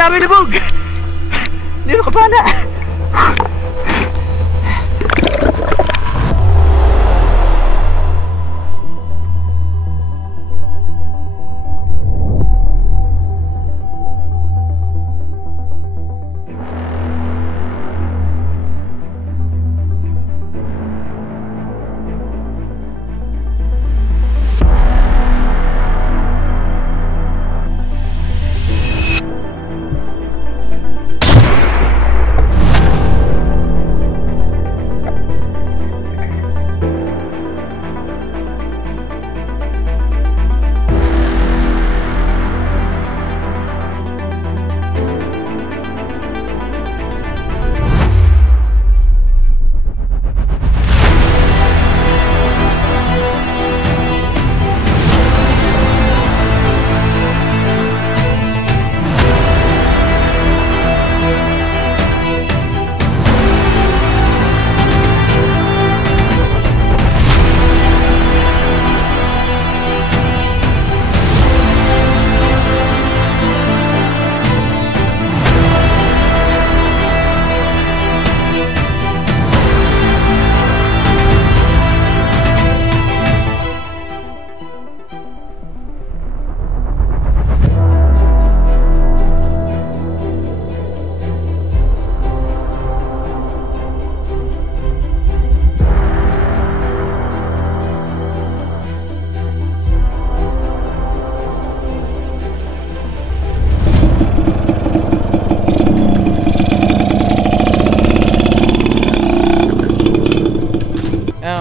dami lubog! Hindi mo kapala!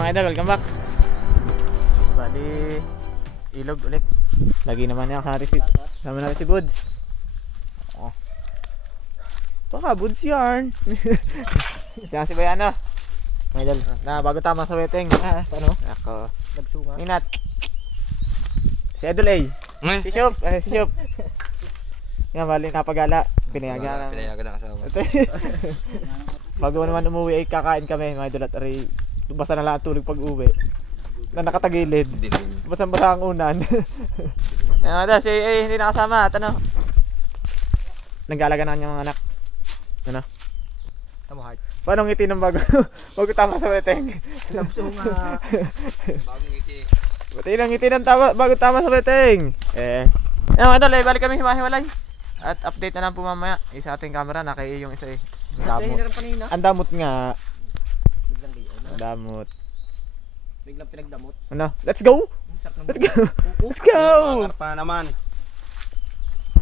Idol, welcome back. Bali, ilog ulit. Lagi naman yung kati sama natin si Buds. Oh. Baka Buds yarn. Diyan si Bayano. Idol, na bago tama sa weteng. Paano? Ako. Nagsunga. Inat. Si Idol A. Si Shop, si Shop. Yan, bali napagala. Pinayagan ng asawa. Bago naman umuwi ay kakain kami, mga idol, at ari basta na lang tulog pag uwi na nakatagilid, basa-basa ang unan. Ano si hindi nakasama at ano, nag-aalaga na yung mga anak. Ano? Tamo heart. Paano ngiti ng bago tama sa weteng? Labso nga. Bagong ngiti. Buti lang ngiti ng bago tama sa weteng. Ano idol, balik kami hiwa-hiwalay. At update na lang po mamaya. Isa ating camera na kay yung isa eh. Ang damot nga. Damot. Biglang pinagdamot. Ano? Let's go! Let's go! Let's go! Mangar pa naman.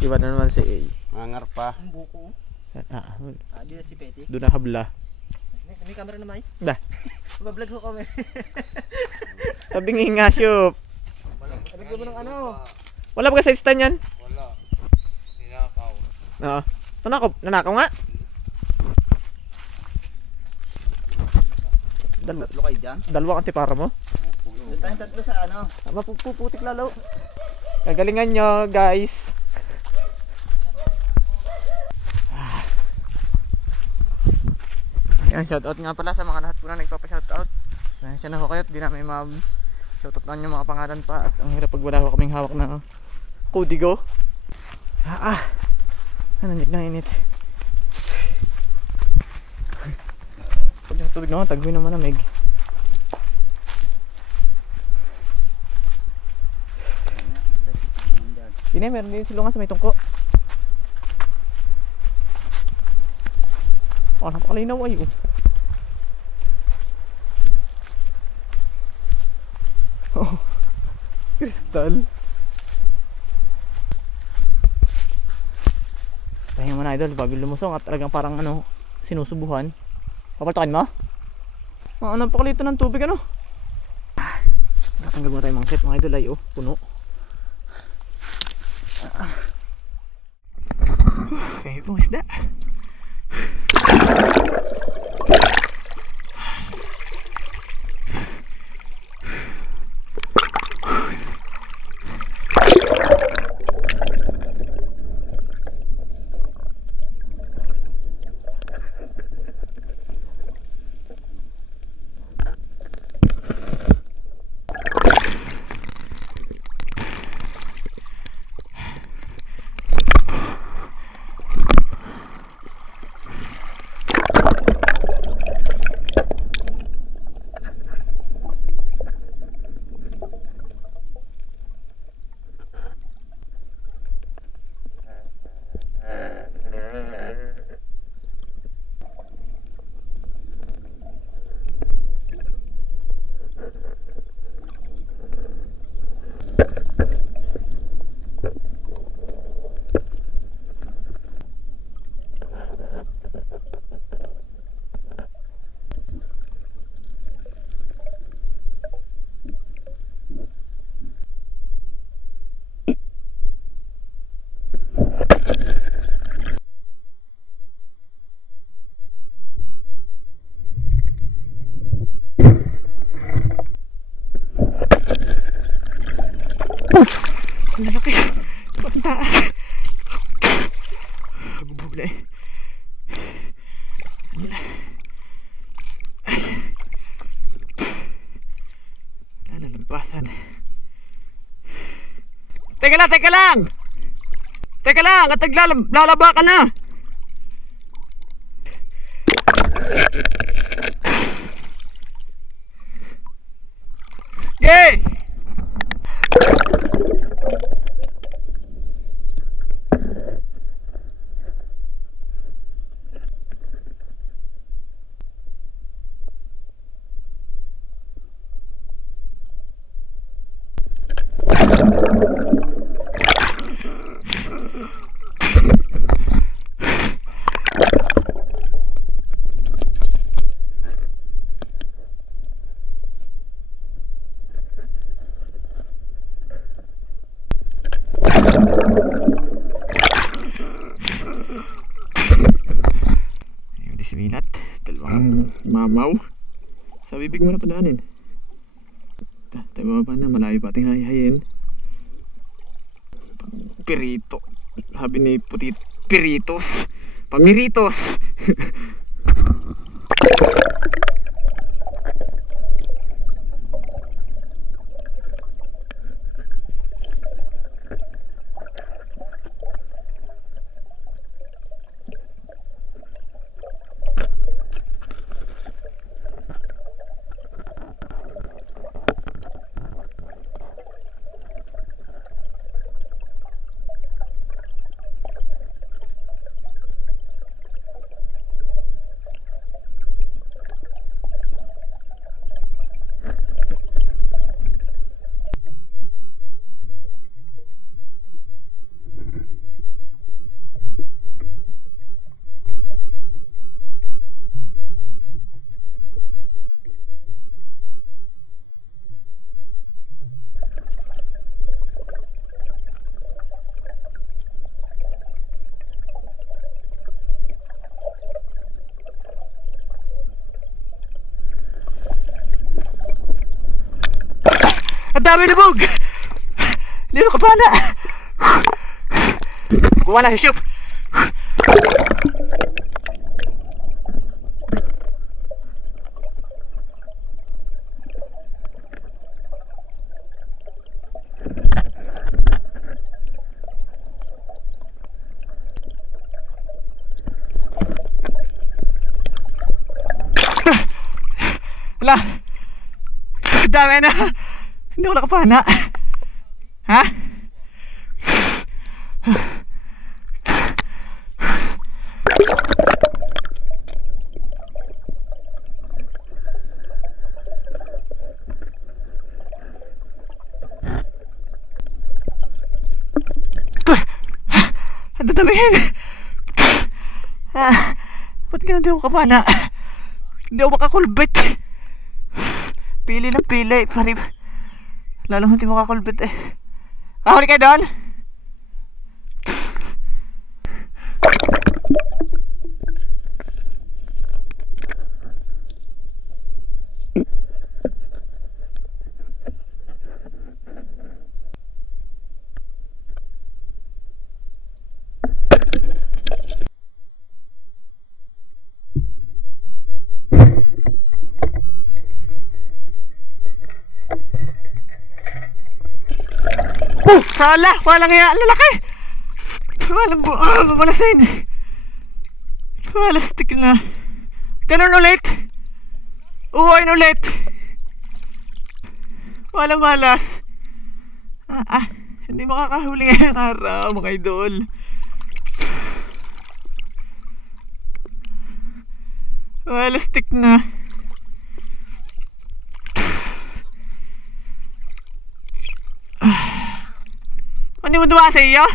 Iba na naman si A. Mangar pa. Ang buko. Di na si Petty. Doon na habla. May camera na may? Dah. Mablog ko kami. Sabi nga Shop. Sabi ko mo ng ano? Wala ba sa stand yan? Wala. Ninakaw. Oo. Nanakaw nga? Tatlo kayo dyan? Dalawa kang tipara mo? Doon tayong tatlo sa ano? Mapuputik lalo. Kagalingan nyo guys. Yan, shoutout nga pala sa mga lahat po na nagpapa-shoutout. Siya na ho kayo, di namin shoutout na yung mga pangalan pa. At ang hirap pag wala ho kaming hawak na kodigo. Nandiyan na init. Pag yung tubig naman, tagoy naman namig. Hindi, meron din silungan sa may tungko. Napakalinaw ay kristal. Pahinga mo na idol, bago lumusong at talagang parang ano, sinusubuhan. Papaltakin mo? Napakalito ng tubig ano? Natanggal mo tayo mga set mga idol ay puno. Okay, pong isda. Ang lalaki. Ang taas. Gubog na eh. Wala na lampasan. Teka lang, teka lang! Teka lang, at naglalaba ka na! Yay! Siminat, dalawang mamaw. Sa bibig mo na padaanin. Tayo ba na, malayo pa ating hayahayin. Pirito. Sabi ni Putit, piritos. Pamiritos. Ang dami na bug! Hindi mo kapana! Kuha na si Shoop! Wala! Ang dami na! Hindi ako nakapana. Ha? Ang databihin. Ba't ka hindi ako kapana? Hindi ako makakulbit. Pili ng pili. Lalo hindi makakulbit eh. Kahuli kayo doon? Hala! Walang iya! Lalaki! Walang babalasin! Balastik na. Ganun ulit! Uwain ulit! Walang malas! Hindi makakahuli ngayong araw mga idol. Balastik na. Hindi mo duwa sa iyo?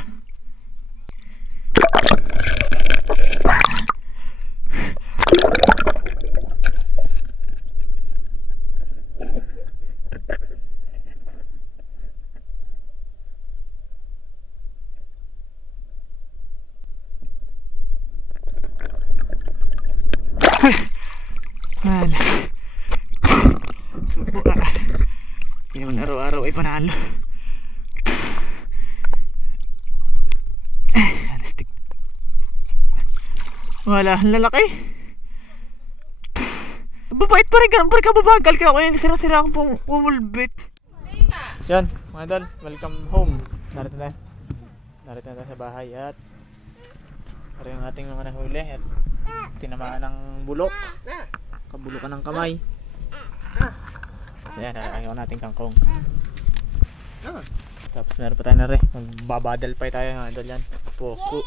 Wala. Subo ka. Hindi naman araw-araw ay panalo. Wala, ang lalaki. Babait pa rin ka, parang kababagal ka. Kaya sira-sira akong pumulbit. Yan, mga idol, welcome home. Narito na tayo sa bahay at ito yung ating mga nahuli at tinamaan ng bulok. Kabulukan ng kamay. So yan, ayaw nating kangkong. Tapos meron pa tayo na rin. Magbabadal pa tayo mga idol yan. Poko.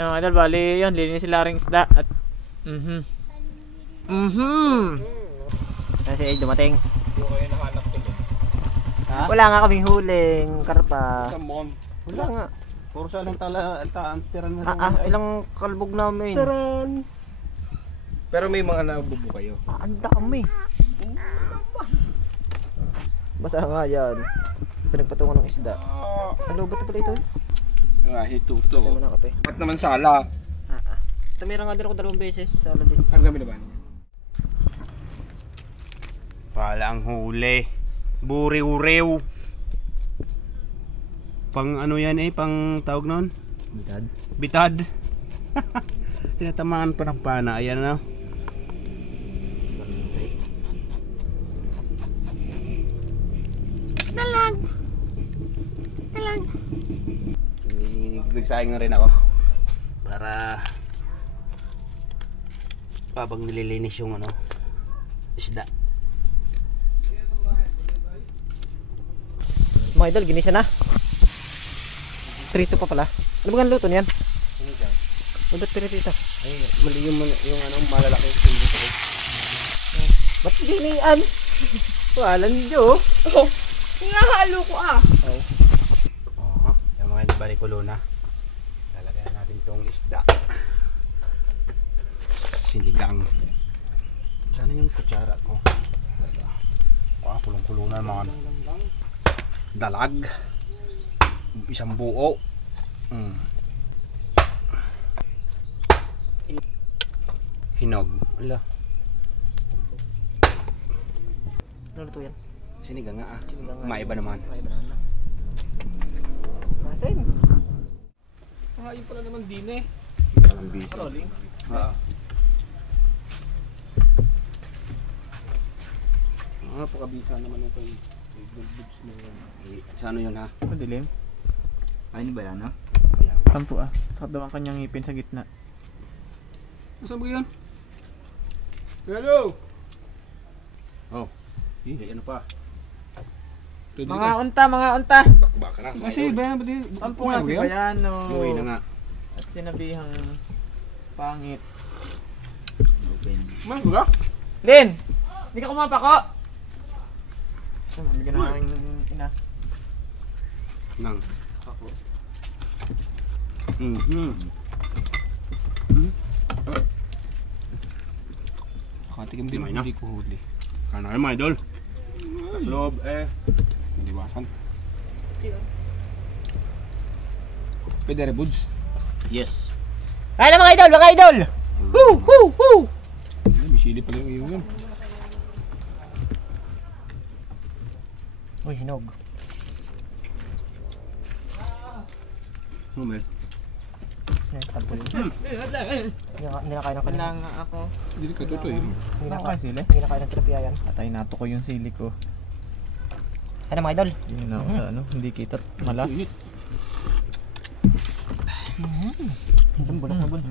Yan mga idol, bali yun, linis sila ring isda at Kasi ay dumating. Yung kayo nahanap ko doon. Ha? Wala nga kaming huling karpa. Sa mon. Wala nga. Puro sa lang tiran na. Ilang kalbog namin. Tiran. Pero may mga nabubo kayo. Ang dami. Basta nga yan. Pinagpatungan ng isda. Ano ba ito pala ito? Nga, hituto. Ano mo na kape? At naman sala. Tumira nga din ako 2 beses. Sala din. Ang gami naman. Pala ang huli. Buriw-rew. Pang ano yan pang tawag nun? Bitad. Bitad. Tinatamaan pa ng pana. Ayan na. Dalag. Nagsayang na rin ako. Para habang nililinis yung isda. Mga idol, ginisa na. Prito pa pala. Ano ba ang luto niyan? Sinigang. Udot prito ito. Ay, mali yung malalaki yung sinigang ko. Ba't ginian? Walang Diyo. Oh, hinahalo ko Yung mga ibali kuluna. Lalagyan natin itong isda. Sinigang. Sana yung kutsara ko. Kulong-kuluna mga dalag. Isang buo. Hinog. Ala. Ano luto yan? Sinigang nga Sinigang nga. Maiba naman. Maiba naman. Masin. Yun pala naman din eh. Ang busy. Rolling. Napakabisa naman ito yung good na yun. Sa ano yun ha? madilim. Ay, ano ba yan, no? Sampu Sakot daw ang kanyang ngipin sa gitna. Saan ba yun? Hello! Oh, ano pa? Mga unta! Baka na. Kasi ba yan? Sampu nga si Bayano. Uwi na nga. At sinabihang pangit. Mas ba? Lin! Hindi ka kumapako! Bigyan na namin ina. Nang. Ako. Nakatikim din hindi ko huli. Kana mga idol. Loob hindi basan. Pwede rin buds. Yes. Kaya na mga idol! Woo! May sili pala yung iyo yun. Uy, hinog. Mel. Tampol yun. Hindi na kain ng kanina. Kailangan ako. Hindi ka totoo yun. Hindi na Ako sili? Hindi na kain ng tilapia yan. Atay nato ko yung sili ko. Kaya na mga idol. Yun na ako sa hindi kita malas. Ang bulok na bulok.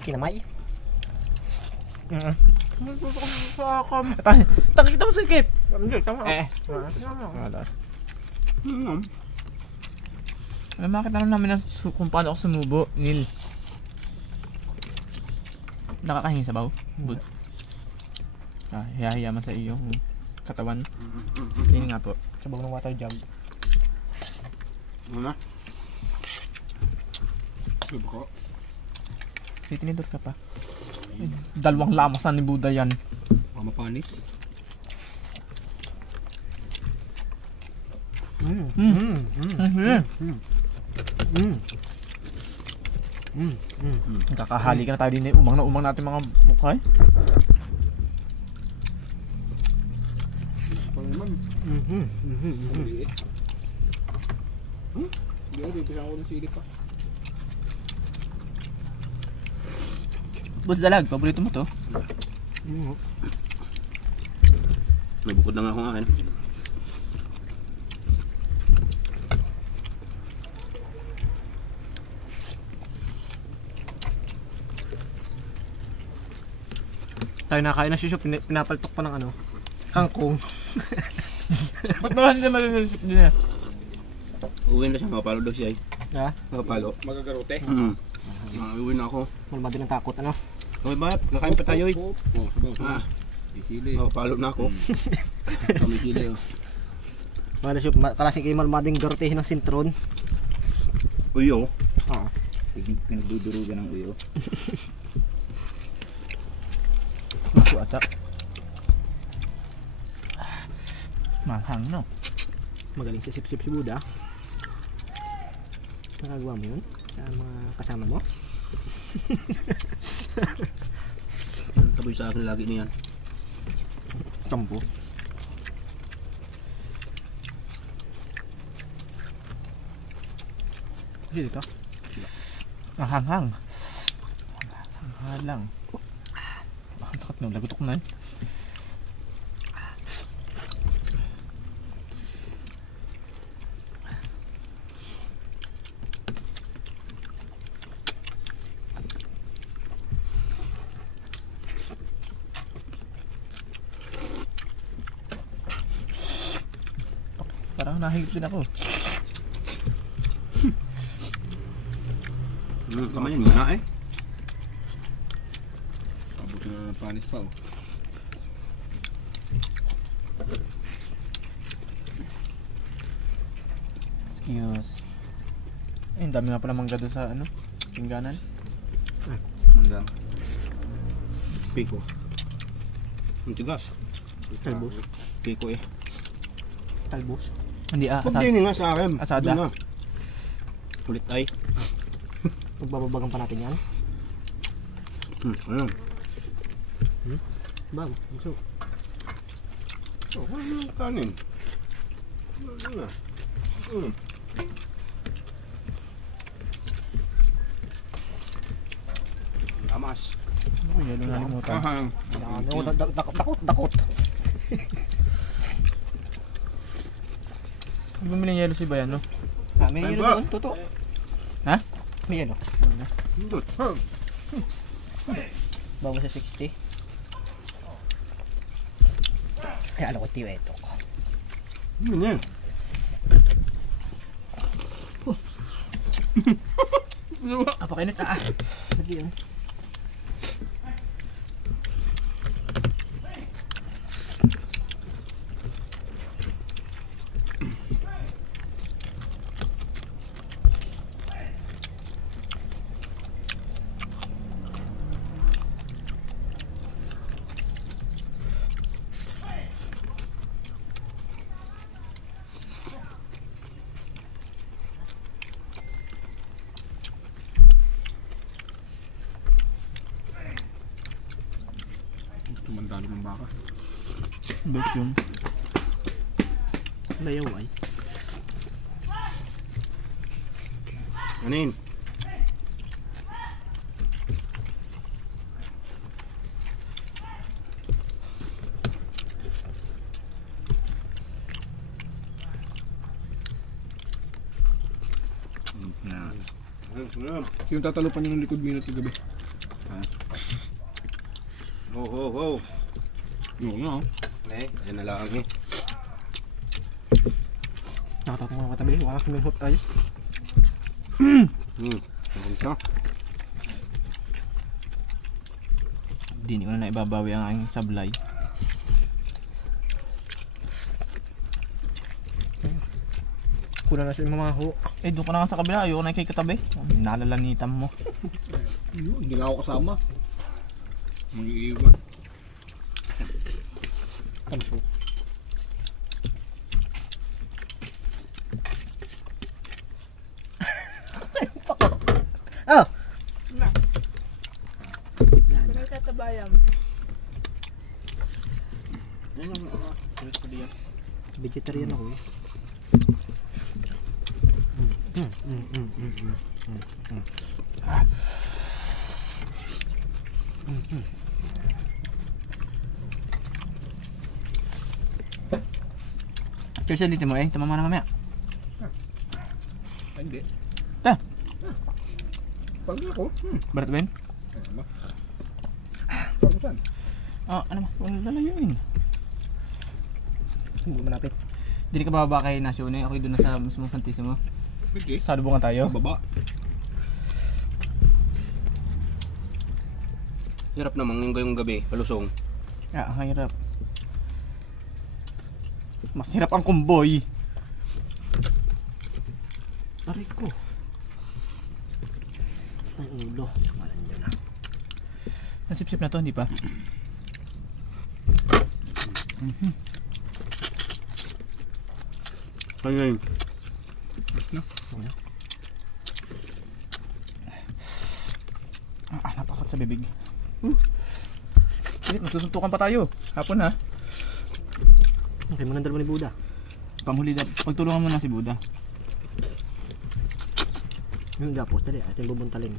Kinamay. Takita mo sikip! Hindi, tama. Wala. Makita naman namin kung paano ako sumubo, Neil. Nakakahingi sa baw? Bud. Hiya-hiya man sa iyo katawan. Yun nga po. Sabaw ng water jug. Ano na? Sabi ko. Titinidor ka pa. Dalawang lamasan ni Buda yan. Mapanis. Kakahali ka na tayo din eh. Umang na umang natin mga mukha eh. Maliit. Hindi ako, pipisan ko ng sili pa. Buds dalag, paborito mo to? May bukod na nga akong akin. Tayo nakain na siya, pinapaltok pa ng ano, kangkong. Ba't naman hindi malilisip din eh? Uwi na siya, makapalo daw siya eh. Ha? Makapalo. Magagarote. Uwi na ako. Malma din ang takot, ano? Okay ba? Kakain pa tayo eh. Sabaw. Sili. Makapalo na ako. Kami sili. Wala siya, kalasing kayo malmading garotehin ng sintron. Uyo. Oo. Pinagdudurugan ng uyo. Ito ata. Manghang no? Magaling si Sip-Sip si Buda. Nagagawa mo yun? Sa mga kasama mo? Taboy sa akin lagi niyan. Tampo. Kasi dito. Manghang. Manghang lang. Ang sakit na, lagutok na eh. Parang nahigit din ako. Kamayin mo na eh. Abot na panis pa oh. Excuse. Eh, ang dami nga pala mangga doon sa ano, pingganan. Hanggang. Piko. Ang tigas. Talbos. Piko eh. Talbos. Hindi Huwag din nga sa akin. Asada. Doon na. Ulit ay. Magbababagan pa natin yan. Ayun. Bang, gusto. Oh, ano yung kanin? Ano na? Tamas. Ano ko yelo nalimutan? Dakot. Hindi ba miling yelo si Bayan, no? Ah, may Ay, yelo ba? doon, totoo. Ha? May yelo. Hindot. Bago sa 60. Ay, alam ko tiyo ito. Yun yan. Kapakainit ah. Lagi yun. Gusto mandalo ng baka. Bait yun. Layaw ay. Anin? Yung tatalo pa niyo ng likod minute kagabi. Ho ho ho. Oo nga oh. Eh, ayan na lang eh. Nakatakot mo katabi. Wala kaming hot ay. Ayun siya. Hindi ko na naibabawi ang aking sablay. Kulang na siya yung mga ho. Eh, doon ka na nga sa kabila. Ayoko na kay katabi. Nalalanitan mo. Hindi nga ako kasama. Mag-iiwan. Tampo. Oh! Pinagtatabayang. Ayun yung ulit ko diyan. Vegetarian ako eh. Kasi dito mo eh, tamama na mamaya. Ay, hindi. Ah. Pag ako. Barat ba yun? Pag saan? Ano ba? Wala lalayuin. Hindi malapit. Dili ka bababa kay Nasyone, ako doon na sa mismong Santissimo. Pwede. Sa lubungan tayo. Baba. Hirap naman ngayong gabi, palusong. Ang hirap. Mas hirap ang kumboy. Aray ko. Basta yung ulo. Malan dyan na. Nasip-sip na to, hindi pa? Ano yun? Napakot sa bibig. Wait, magsusuntukan pa tayo. Hapon ha. Okay, manandal mo ni Buda. Panghuli na. Pagtulungan mo na si Buda. Yung gapos, dali. Atin bubuntalin.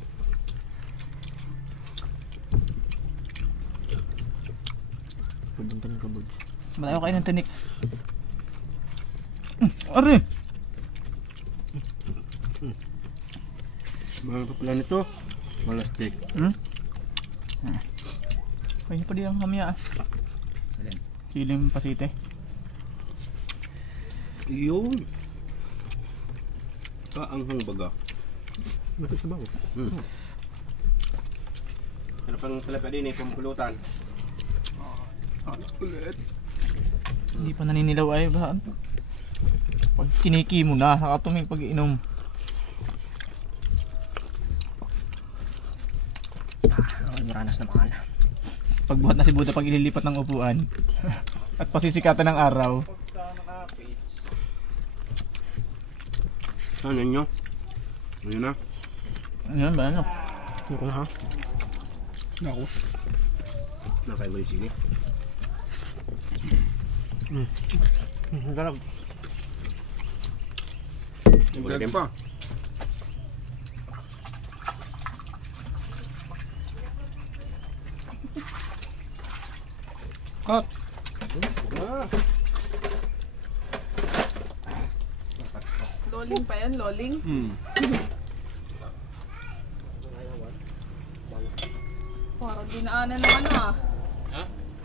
Bubuntalin ka, Buds. Malayo kayo ng tinik. Are! Mga kapala nito, malastik. Kaya pa di ang hamya ah. Siling pasite. Yun. Kaanghang baga. Bakit sa bawo? Ano pang talapa din eh, pampulutan. Ulit. Hindi pa naninilaw ay ba? Pag kiniki mo na, nakatuming pag-iinom. Ay, maranas na mahal. Pagbuhat na si Buda pag ililipat ng upuan. At pasisikatan ng araw. Ano nyo? Ano na? Ano ba ano? Ano ha? Ako. Nakain mo yung sili. Darab. Wala din. pa. Cut. Loling pa yan, loling. Parang dinaanan ng ano ah.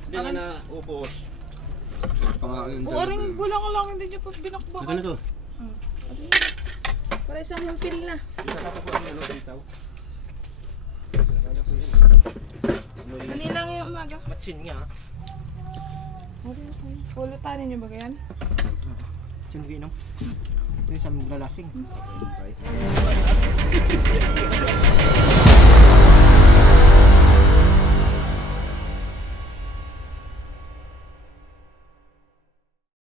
Hindi nga na ubos. Pangalan O, aring bulang ka lang, hindi niya pa binakbakan. Ano to? Para isang hempil na. Kanina ngayong umaga. Matsin nga. Pulutanin niyo ba yan? Matsin nga inom. Ito yung sa maglalasing.